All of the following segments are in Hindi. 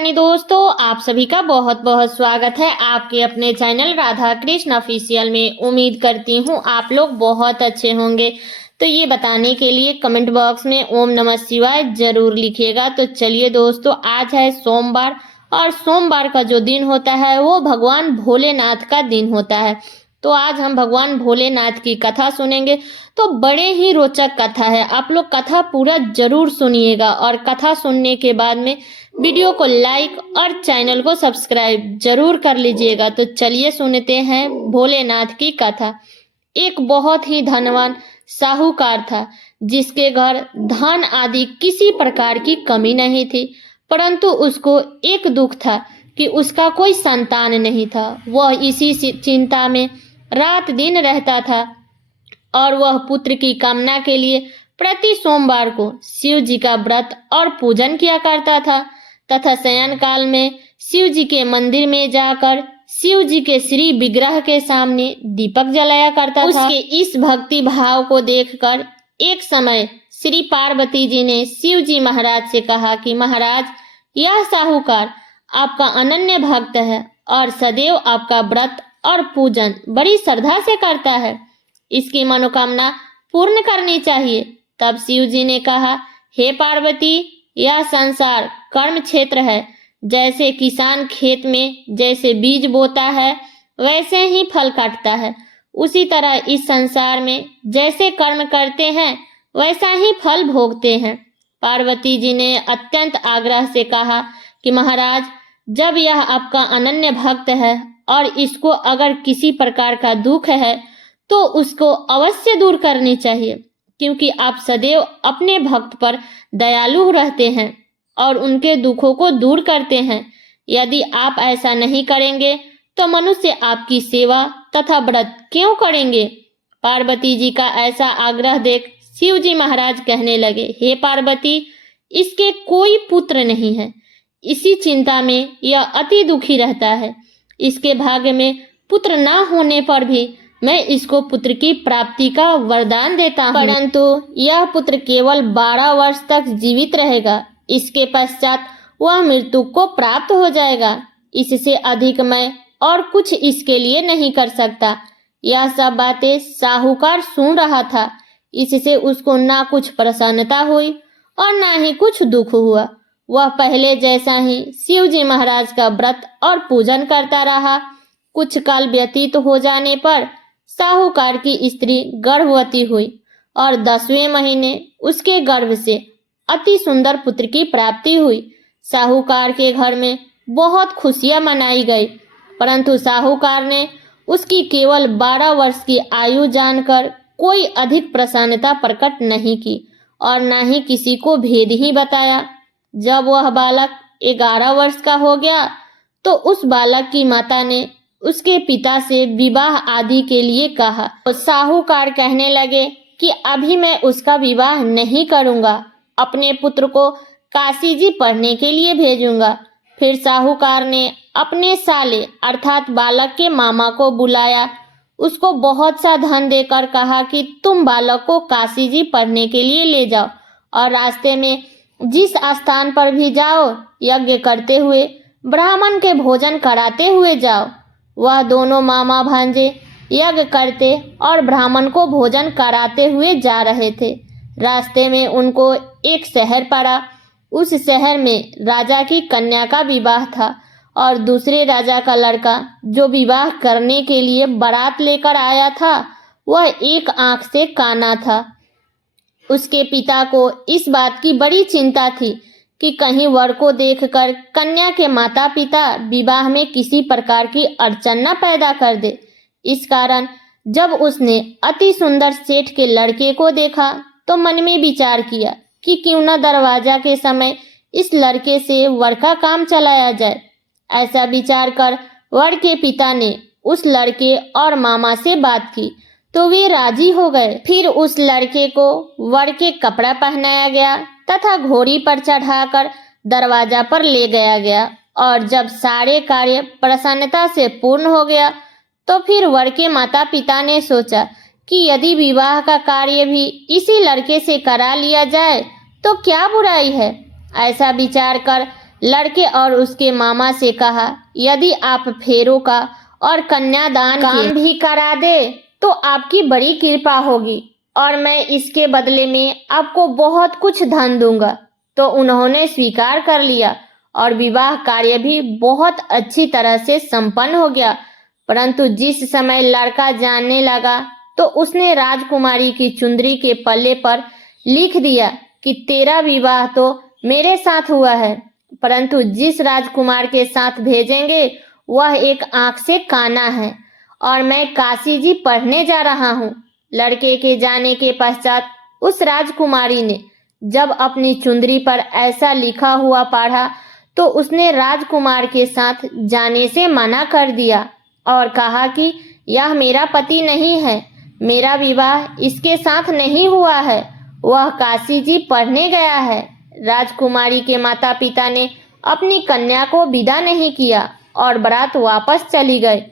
रानी दोस्तों, आप सभी का बहुत बहुत स्वागत है आपके अपने चैनल राधा कृष्ण ऑफिशियल में। उम्मीद करती हूँ आप लोग बहुत अच्छे होंगे। तो ये बताने के लिए कमेंट बॉक्स में ओम नमः शिवाय जरूर लिखिएगा। तो चलिए दोस्तों, आज है सोमवार और सोमवार का जो दिन होता है वो भगवान भोलेनाथ का दिन होता है। तो आज हम भगवान भोलेनाथ की कथा सुनेंगे। तो बड़े ही रोचक कथा है, आप लोग कथा पूरा जरूर सुनिएगा और कथा सुनने के बाद में वीडियो को लाइक और चैनल को सब्सक्राइब जरूर कर लीजिएगा। तो चलिए सुनते हैं भोलेनाथ की कथा। एक बहुत ही धनवान साहूकार था जिसके घर धन आदि किसी प्रकार की कमी नहीं थी, परंतु उसको एक दुख था कि उसका कोई संतान नहीं था। वह इसी चिंता में रात दिन रहता था और वह पुत्र की कामना के लिए प्रति सोमवार को शिव जी का व्रत और पूजन किया करता था तथा शयन काल में शिव जी के मंदिर में जाकर शिव जी के श्री विग्रह के सामने दीपक जलाया करता था। उसके इस भक्ति भाव को देखकर एक समय श्री पार्वती जी ने शिव जी महाराज से कहा कि महाराज, यह साहूकार आपका अनन्य भक्त है और सदैव आपका व्रत और पूजन बड़ी श्रद्धा से करता है, इसकी मनोकामना पूर्ण करनी चाहिए। तब शिव जी ने कहा, हे पार्वती, यह संसार कर्म क्षेत्र है। जैसे किसान खेत में जैसे बीज बोता है वैसे ही फल काटता है, उसी तरह इस संसार में जैसे कर्म करते हैं वैसा ही फल भोगते हैं। पार्वती जी ने अत्यंत आग्रह से कहा कि महाराज, जब यह आपका अनन्य भक्त है और इसको अगर किसी प्रकार का दुख है तो उसको अवश्य दूर करनी चाहिए, क्योंकि आप सदैव अपने भक्त पर दयालु रहते हैं और उनके दुखों को दूर करते हैं। यदि आप ऐसा नहीं करेंगे तो मनुष्य आपकी सेवा तथा व्रत क्यों करेंगे। पार्वती जी का ऐसा आग्रह देख शिव जी महाराज कहने लगे, हे पार्वती, इसके कोई पुत्र नहीं है, इसी चिंता में यह अति दुखी रहता है। इसके भाग्य में पुत्र न होने पर भी मैं इसको पुत्र की प्राप्ति का वरदान देता हूँ, परंतु यह पुत्र केवल 12 वर्ष तक जीवित रहेगा। इसके पश्चात वह मृत्यु को प्राप्त हो जाएगा। इससे अधिक मैं और कुछ इसके लिए नहीं कर सकता। यह सब बातें साहूकार सुन रहा था, इससे उसको ना कुछ प्रसन्नता हुई और ना ही कुछ दुख हुआ। वह पहले जैसा ही शिव जी महाराज का व्रत और पूजन करता रहा। कुछ काल व्यतीत हो जाने पर साहूकार की स्त्री गर्भवती हुई और 10वें महीने उसके गर्भ से अति सुंदर पुत्र की प्राप्ति हुई। साहूकार के घर में बहुत खुशियां मनाई गई, परंतु साहूकार ने उसकी केवल 12 वर्ष की आयु जानकर कोई अधिक प्रसन्नता प्रकट नहीं की और न ही किसी को भेद ही बताया। जब वह बालक 11 वर्ष का हो गया तो उस बालक की माता ने उसके पिता से विवाह आदि के लिए कहा। तो साहूकार कहने लगे कि अभी मैं उसका विवाह नहीं करूंगा, अपने पुत्र को काशी जी पढ़ने के लिए भेजूंगा। फिर साहूकार ने अपने साले अर्थात बालक के मामा को बुलाया, उसको बहुत सा धन देकर कहा कि तुम बालक को काशी जी पढ़ने के लिए ले जाओ और रास्ते में जिस स्थान पर भी जाओ यज्ञ करते हुए ब्राह्मण के भोजन कराते हुए जाओ। वह दोनों मामा भांजे यज्ञ करते और ब्राह्मण को भोजन कराते हुए जा रहे थे। रास्ते में उनको एक शहर पड़ा। उस शहर में राजा की कन्या का विवाह था और दूसरे राजा का लड़का जो विवाह करने के लिए बारात लेकर आया था वह एक आंख से काना था। उसके पिता को इस बात की बड़ी चिंता थी कि कहीं वर को देखकर कन्या के माता पिता विवाह में किसी प्रकार की अड़चन न पैदा कर दे। इस कारण जब उसने अति सुंदर सेठ के लड़के को देखा तो मन में विचार किया कि क्यों न दरवाजा के समय इस लड़के से वर का काम चलाया जाए। ऐसा विचार कर वर के पिता ने उस लड़के और मामा से बात की तो वे राजी हो गए। फिर उस लड़के को वर के कपड़ा पहनाया गया तथा घोड़ी पर चढ़ाकर दरवाजा पर ले गया गया और जब सारे कार्य प्रसन्नता से पूर्ण हो गया तो फिर वर के माता पिता ने सोचा कि यदि विवाह का कार्य भी इसी लड़के से करा लिया जाए तो क्या बुराई है। ऐसा विचार कर लड़के और उसके मामा से कहा, यदि आप फेरों का और कन्यादान काम भी करा दे तो आपकी बड़ी कृपा होगी और मैं इसके बदले में आपको बहुत कुछ धन दूंगा। तो उन्होंने स्वीकार कर लिया और विवाह कार्य भी बहुत अच्छी तरह से संपन्न हो गया। परंतु जिस समय लड़का जानने लगा तो उसने राजकुमारी की चुंदरी के पल्ले पर लिख दिया कि तेरा विवाह तो मेरे साथ हुआ है, परंतु जिस राजकुमार के साथ भेजेंगे वह एक आंख से काना है और मैं काशी जी पढ़ने जा रहा हूँ। लड़के के जाने के पश्चात उस राजकुमारी ने जब अपनी चुंदरी पर ऐसा लिखा हुआ पढ़ा तो उसने राजकुमार के साथ जाने से मना कर दिया और कहा कि यह मेरा पति नहीं है, मेरा विवाह इसके साथ नहीं हुआ है, वह काशी जी पढ़ने गया है। राजकुमारी के माता पिता ने अपनी कन्या को विदा नहीं किया और बारात वापस चली गई।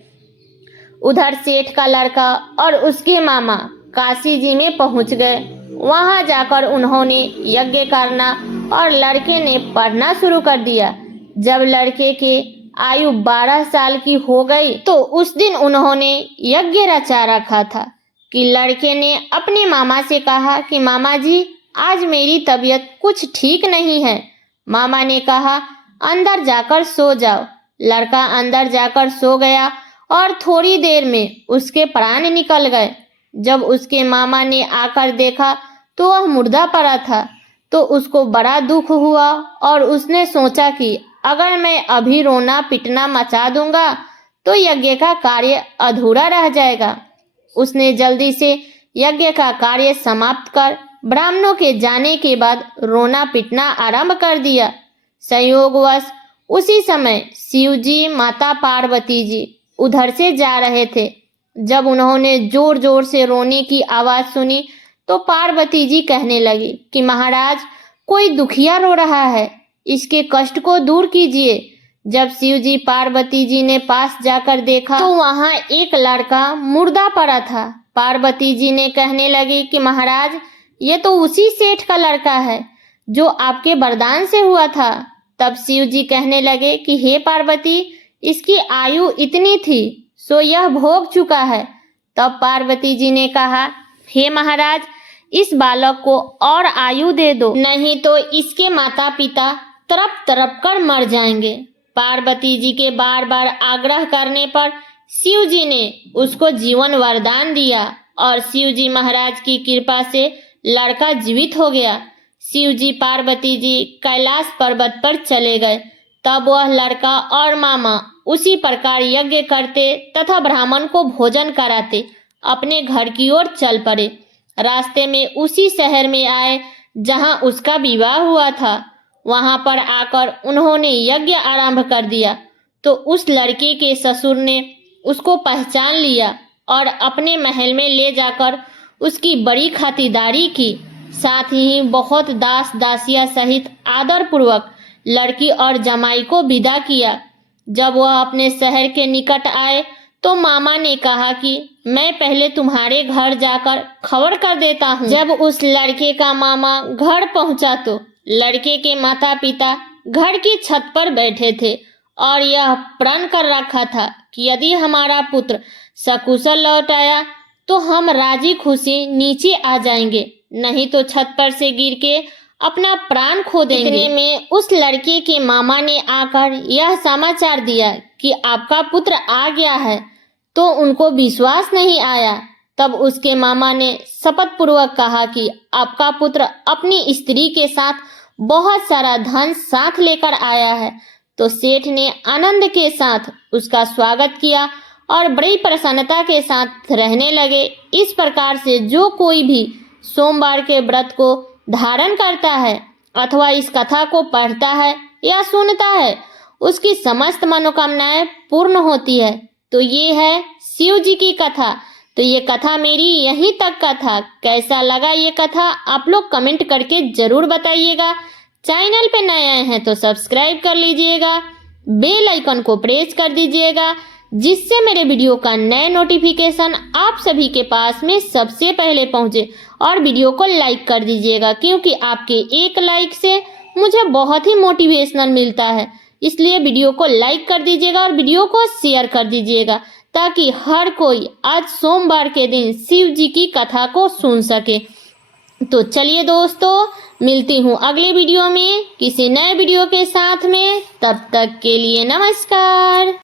उधर सेठ का लड़का और उसके मामा काशी जी में पहुंच गए। वहां जाकर उन्होंने यज्ञ करना और लड़के ने पढ़ना शुरू कर दिया। जब लड़के के आयु 12 साल की हो गई तो उस दिन उन्होंने यज्ञ रचा रखा था कि लड़के ने अपने मामा से कहा कि मामा जी, आज मेरी तबीयत कुछ ठीक नहीं है। मामा ने कहा, अंदर जाकर सो जाओ। लड़का अंदर जाकर सो गया और थोड़ी देर में उसके प्राण निकल गए। जब उसके मामा ने आकर देखा तो वह मुर्दा पड़ा था, तो उसको बड़ा दुख हुआ और उसने सोचा कि अगर मैं अभी रोना पिटना मचा दूंगा तो यज्ञ का कार्य अधूरा रह जाएगा। उसने जल्दी से यज्ञ का कार्य समाप्त कर ब्राह्मणों के जाने के बाद रोना पिटना आरंभ कर दिया। संयोगवश उसी समय शिव जी, माता पार्वती जी उधर से जा रहे थे। जब उन्होंने जोर जोर से रोने की आवाज सुनी तो पार्वती जी कहने लगी कि महाराज, कोई दुखिया रो रहा है, इसके कष्ट को दूर कीजिए। जब शिव जी पार्वती जी ने पास जाकर देखा तो वहां एक लड़का मुर्दा पड़ा था। पार्वती जी ने कहने लगी कि महाराज, ये तो उसी सेठ का लड़का है जो आपके वरदान से हुआ था। तब शिव जी कहने लगे कि हे पार्वती, इसकी आयु इतनी थी सो यह भोग चुका है। तब पार्वती जी ने कहा, हे महाराज, इस बालक को और आयु दे दो, नहीं तो इसके माता पिता तड़प तड़प कर मर जाएंगे। पार्वती जी के बार बार आग्रह करने पर शिव जी ने उसको जीवन वरदान दिया और शिव जी महाराज की कृपा से लड़का जीवित हो गया। शिव जी पार्वती जी कैलाश पर्वत पर चले गए। तब वह लड़का और मामा उसी प्रकार यज्ञ करते तथा ब्राह्मण को भोजन कराते अपने घर की ओर चल पड़े। रास्ते में उसी शहर में आए जहां उसका विवाह हुआ था। वहां पर आकर उन्होंने यज्ञ आरंभ कर दिया तो उस लड़के के ससुर ने उसको पहचान लिया और अपने महल में ले जाकर उसकी बड़ी खातिरदारी की। साथ ही बहुत दास दासिया सहित आदर पूर्वक लड़की और जमाई को विदा किया। जब वह अपने शहर के निकट आए तो मामा ने कहा कि मैं पहले तुम्हारे घर जाकर खबर कर देता हूँ। जब उस लड़के का मामा घर पहुंचा तो लड़के के माता पिता घर की छत पर बैठे थे और यह प्रण कर रखा था कि यदि हमारा पुत्र सकुशल लौट आया तो हम राजी खुशी नीचे आ जाएंगे, नहीं तो छत पर से गिर के अपना प्राण खो देंगे। इतने में उस लड़के के मामा ने आकर यह समाचार दिया कि आपका पुत्र आ गया है, तो उनको विश्वास नहीं आया। तब उसके मामा ने शपथ पूर्वक कहा कि आपका पुत्र अपनी स्त्री के साथ बहुत सारा धन साथ लेकर आया है। तो सेठ ने आनंद के साथ उसका स्वागत किया और बड़ी प्रसन्नता के साथ रहने लगे। इस प्रकार से जो कोई भी सोमवार के व्रत को धारण करता है अथवा इस कथा को पढ़ता है या सुनता है, उसकी समस्त मनोकामनाएं पूर्ण होती है। तो ये है शिव जी की कथा। तो ये कथा मेरी यहीं तक का था। कैसा लगा ये कथा आप लोग कमेंट करके जरूर बताइएगा। चैनल पे नए आए हैं तो सब्सक्राइब कर लीजिएगा, बेल आइकन को प्रेस कर दीजिएगा, जिससे मेरे वीडियो का नए नोटिफिकेशन आप सभी के पास में सबसे पहले पहुंचे। और वीडियो को लाइक कर दीजिएगा, क्योंकि आपके एक लाइक से मुझे बहुत ही मोटिवेशनल मिलता है। इसलिए वीडियो को लाइक कर दीजिएगा और वीडियो को शेयर कर दीजिएगा ताकि हर कोई आज सोमवार के दिन शिव जी की कथा को सुन सके। तो चलिए दोस्तों, मिलती हूँ अगले वीडियो में किसी नए वीडियो के साथ में। तब तक के लिए नमस्कार।